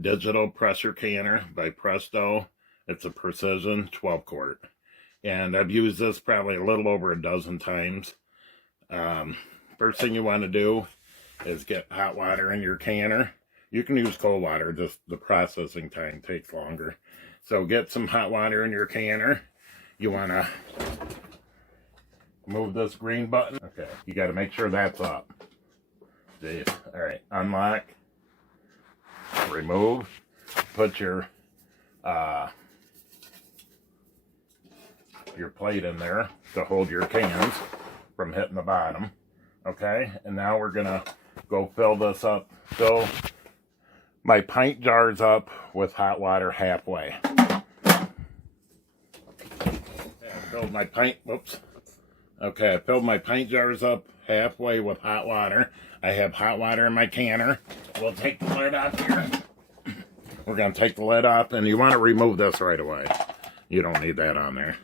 digital pressure canner by Presto. It's a precision 12 quart. And I've used this probably a little over a dozen times. First thing you want to do is get hot water in your canner. You can use cold water, just the processing time takes longer. So get some hot water in your canner. You want to move this green button. Okay, you got to make sure that's up. See, all right, unlock, remove, put your plate in there to hold your cans from hitting the bottom. Okay, and now we're gonna go fill this up. Fill my pint jars up with hot water halfway. Filled my pint, whoops. Okay, I filled my pint jars up halfway with hot water. I have hot water in my canner. We'll take the lid off here. We're going to take the lid off, and you want to remove this right away. You don't need that on there,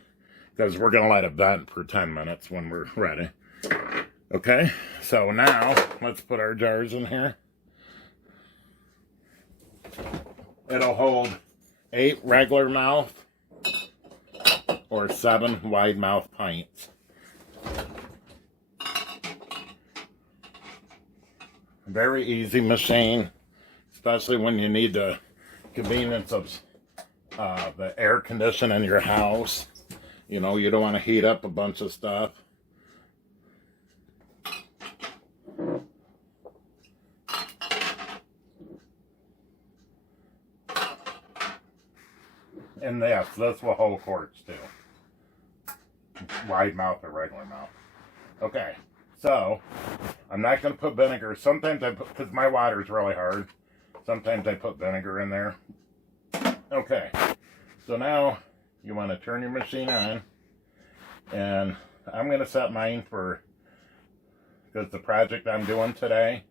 because we're going to let it vent for 10 minutes when we're ready. Okay, so now let's put our jars in here. It'll hold 8 regular mouth or 7 wide mouth pints. Very easy machine, especially when you need the convenience of the air conditioning in your house. You know, you don't want to heat up a bunch of stuff. And yes, this will hold quarts too. Wide mouth or regular mouth. Okay, so I'm not going to put vinegar. Sometimes I put, because my water is really hard, sometimes I put vinegar in there. Okay, so now you want to turn your machine on, and I'm going to set mine for, because the project I'm doing today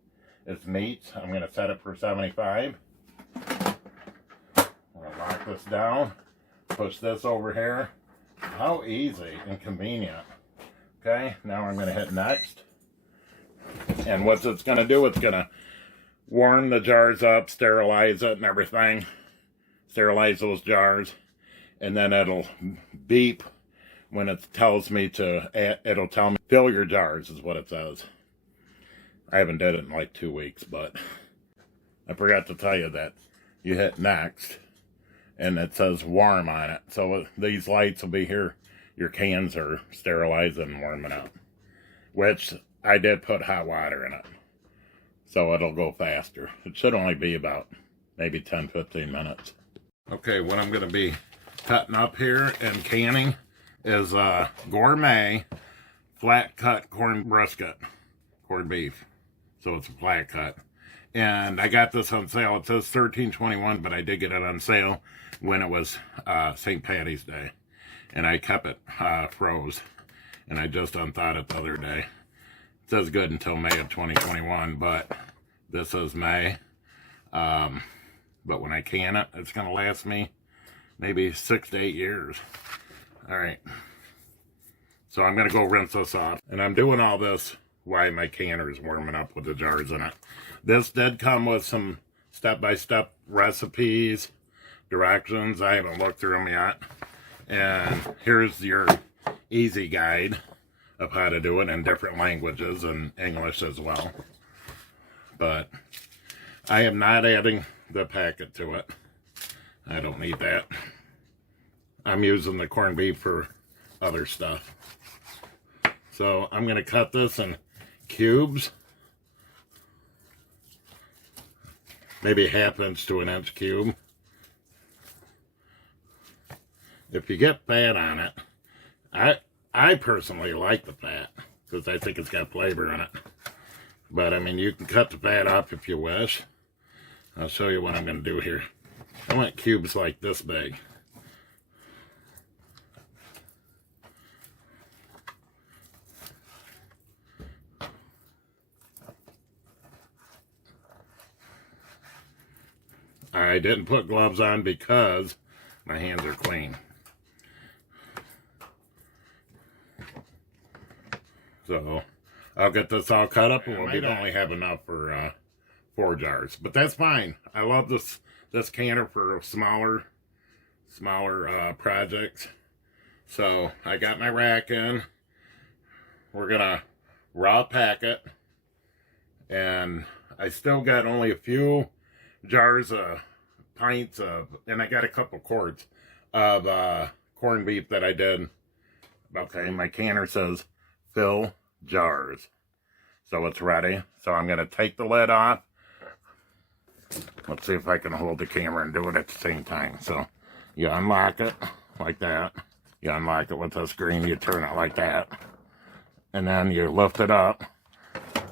is meats, I'm going to set it for 75. I'm going to lock this down, push this over here. How easy and convenient. Okay, now I'm going to hit next. And what it's going to do, it's going to warm the jars up, sterilize it and everything. Sterilize those jars. And then it'll beep when it tells me to, it'll tell me, fill your jars is what it says. I haven't did it in like 2 weeks, but I forgot to tell you that you hit next. And it says warm on it. So these lights will be here. Your cans are sterilizing and warming up. Which I did put hot water in it. So it'll go faster. It should only be about maybe 10-15 minutes. Okay, what I'm going to be cutting up here and canning is gourmet flat cut corn brisket. Corned beef. So it's a flat cut. And I got this on sale. It says $13.21, but I did get it on sale when it was St. Patty's Day. And I kept it froze. And I just unthawed it the other day. It says good until May of 2021, but this is May. But when I can it, it's going to last me maybe 6 to 8 years. All right. So I'm going to go rinse this off. And I'm doing all this while my canner is warming up with the jars in it. This did come with some step-by-step recipes, directions. I haven't looked through them yet. And here's your easy guide of how to do it in different languages and English as well. But I am not adding the packet to it. I don't need that. I'm using the corned beef for other stuff. So I'm going to cut this in cubes. Maybe 1/2 inch to 1 inch cube. If you get fat on it, I personally like the fat because I think it's got flavor in it. But I mean, you can cut the fat off if you wish. I'll show you what I'm going to do here. I want cubes like this big. I didn't put gloves on because my hands are clean. So I'll get this all cut up, and we'll only have enough for 4 jars. But that's fine. I love this canner for smaller projects. So I got my rack in. We're gonna raw pack it, and I still got only a few jars of pints of, and I got a couple quarts of corned beef that I did. Okay, my canner says fill jars, so it's ready. So I'm gonna take the lid off. Let's see if I can hold the camera and do it at the same time. So you unlock it like that. You unlock it with the screen, you turn it like that. And then you lift it up,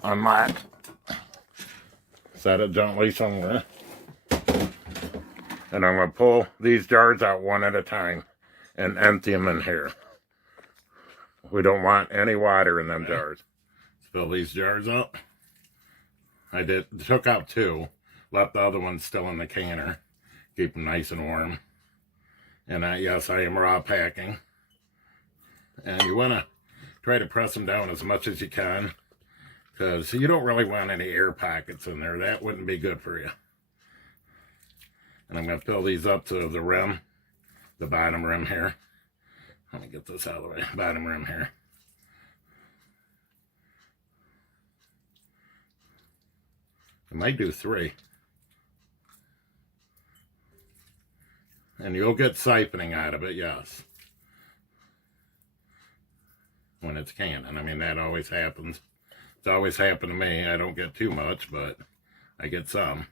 unlock, set it gently somewhere. And I'm going to pull these jars out one at a time and empty them in here. We don't want any water in them jars. Let's fill these jars up. I took out 2, left the other ones still in the canner. Keep them nice and warm. And yes, I am raw packing. And you want to try to press them down as much as you can, because you don't really want any air pockets in there. That wouldn't be good for you. And I'm going to fill these up to the rim, the bottom rim here. Let me get this out of the way. Bottom rim here. I might do 3. And you'll get siphoning out of it, yes. When it's canning. I mean, that always happens. It's always happened to me. I don't get too much, but I get some.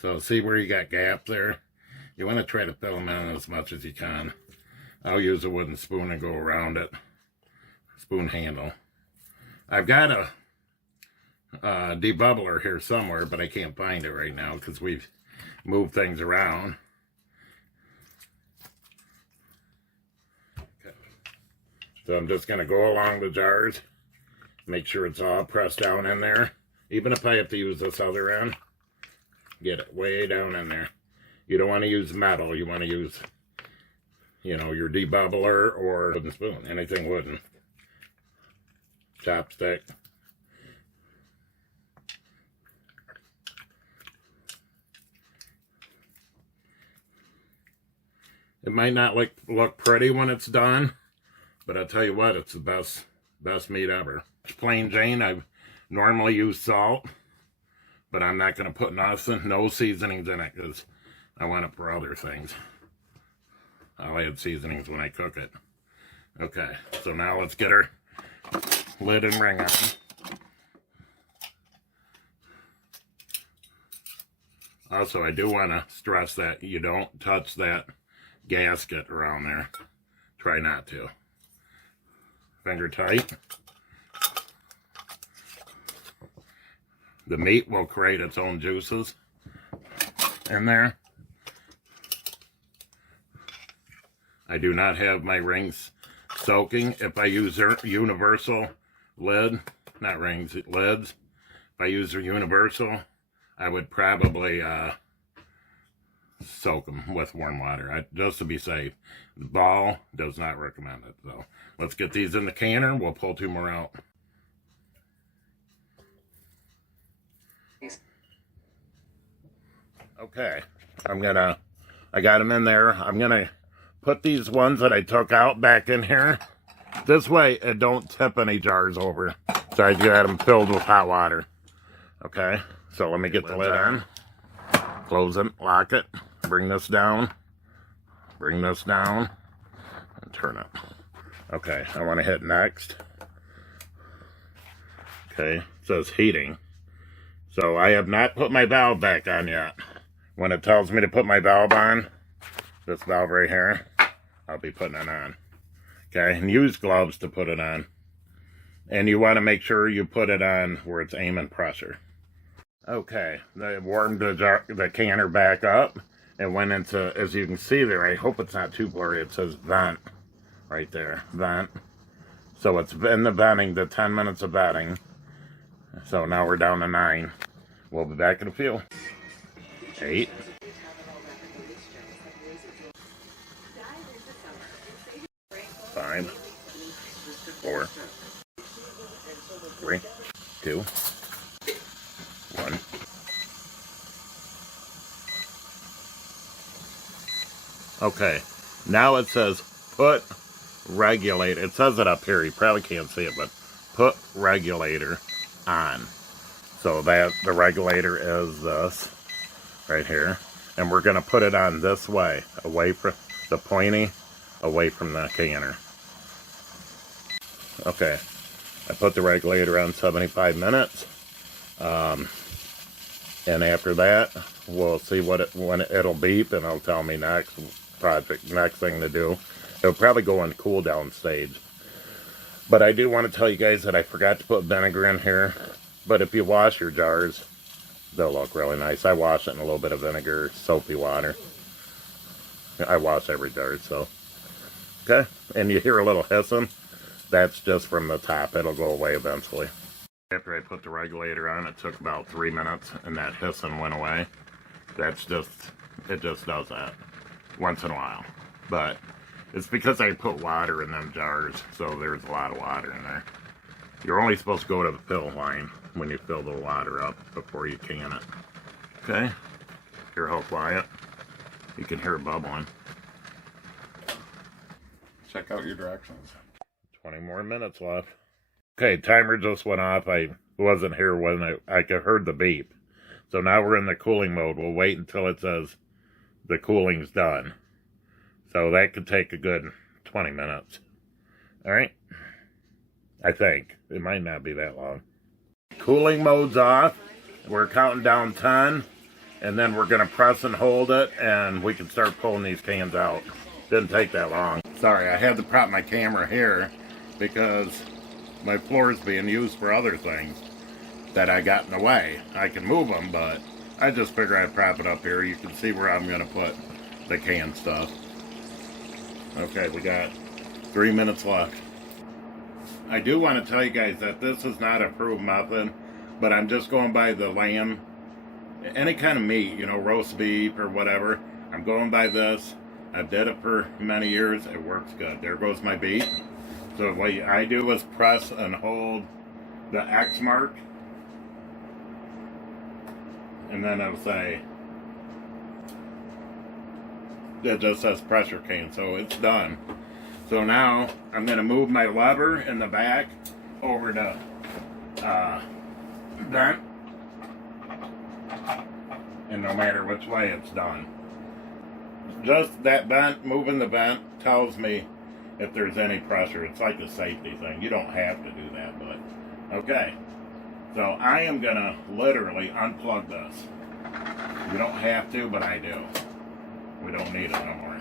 So see where you got gap there? You want to try to fill them in as much as you can. I'll use a wooden spoon and go around it. Spoon handle. I've got a debubbler here somewhere, but I can't find it right now because we've moved things around. So I'm just going to go along the jars, make sure it's all pressed down in there. Even if I have to use this other end, get it way down in there. You don't want to use metal. You want to use, you know, your debubbler or wooden spoon, anything wooden. Chopstick. It might not look pretty when it's done, but I'll tell you what, it's the best meat ever. Plain Jane, I normally use salt, but I'm not going to put no seasonings in it because I want it for other things. I'll add seasonings when I cook it. Okay, so now let's get our lid and ring on. Also, I do want to stress that you don't touch that gasket around there. Try not to. Finger tight. The meat will create its own juices in there. I do not have my rings soaking. If I use universal lid, not rings, lids, if I use a universal, I would probably soak them with warm water, just to be safe. The ball does not recommend it. So let's get these in the canner. We'll pull 2 more out. Okay, I got them in there. I'm gonna put these ones that I took out back in here. This way it don't tip any jars over. So I got them filled with hot water. Okay, so let me get the lid on. Close it, lock it, bring this down, and turn it. Okay, I want to hit next. Okay, it says heating. So I have not put my valve back on yet. When it tells me to put my valve on, this valve right here, I'll be putting it on. Okay, and use gloves to put it on. And you want to make sure you put it on where it's aiming pressure. Okay, I warmed the canner back up and went into, as you can see there, I hope it's not too blurry, it says vent right there, vent. So it's in the venting, the 10 minutes of venting. So now we're down to 9. We'll be back in a few. 8. 5. 4. 3. 2. Okay, now it says put regulator. It says it up here. You probably can't see it, but put regulator on. So that the regulator is this right here. And we're going to put it on this way, away from the pointy, away from the canner. Okay, I put the regulator on 75 minutes. And after that, we'll see when it'll beep, and it'll tell me next thing to do. It'll probably go on cool down stage. But I do want to tell you guys that I forgot to put vinegar in here. But if you wash your jars, they'll look really nice. I wash it in a little bit of vinegar, soapy water. I wash every jar, so. Okay, and you hear a little hissing. That's just from the top. It'll go away eventually. After I put the regulator on, it took about 3 minutes, and that hissing went away. It just does that once in a while. But it's because I put water in them jars, so there's a lot of water in there. You're only supposed to go to the fill line when you fill the water up before you can it. Okay? Hear how quiet? You can hear it bubbling. Check out your directions. 20 more minutes left. Okay, timer just went off. I wasn't here when I heard the beep. So now we're in the cooling mode. We'll wait until it says the cooling's done. So that could take a good 20 minutes. Alright? I think. It might not be that long. Cooling mode's off. We're counting down 10. And then we're going to press and hold it. And we can start pulling these cans out. Didn't take that long. Sorry, I had to prop my camera here because my floor is being used for other things that I got in the way. I can move them, but I just figure I'd prop it up here. You can see where I'm going to put the canned stuff. Okay, we got 3 minutes left. I do want to tell you guys that this is not a approved method, but I'm just going by the lamb, any kind of meat, you know, roast beef or whatever. I'm going by this. I did it for many years. It works good. There goes my beet. So what I do is press and hold the X mark, and then it'll say, it just says pressure cane, so it's done. So now I'm going to move my lever in the back over to vent, and no matter which way it's done. Just that vent, moving the vent, tells me if there's any pressure. It's like a safety thing. You don't have to do that, but okay. So I am gonna literally unplug this. You don't have to, but I do. We don't need it no more.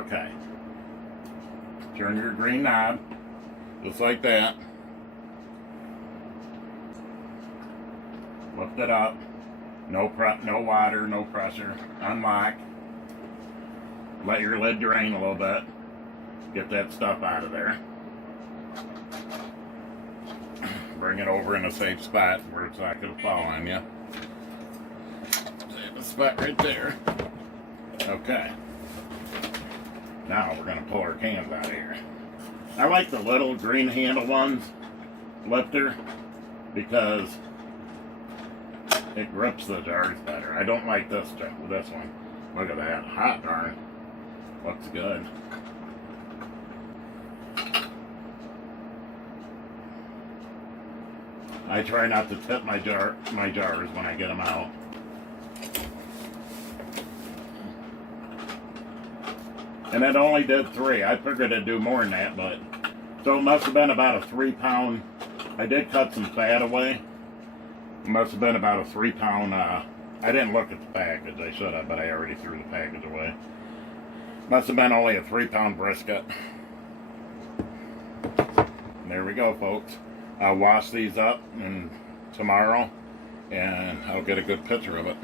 Okay. Turn your green knob, just like that. Lift it up. No water, no pressure. Unlock. Let your lid drain a little bit. Get that stuff out of there. Bring it over in a safe spot where it's not going to fall on you. Save a spot right there. Okay. Now we're going to pull our cans out of here. I like the little green handle ones, lifter, because it grips the jars better. I don't like this one. Look at that. Hot darn. Looks good. I try not to tip my jars when I get them out. And it only did 3. I figured it'd do more than that, but so it must have been about a 3-pound. I did cut some fat away. It must have been about a 3-pound. I didn't look at the package. I should have, but I already threw the package away. Must have been only a 3-pound brisket. And there we go, folks. I'll wash these up tomorrow, and I'll get a good picture of it.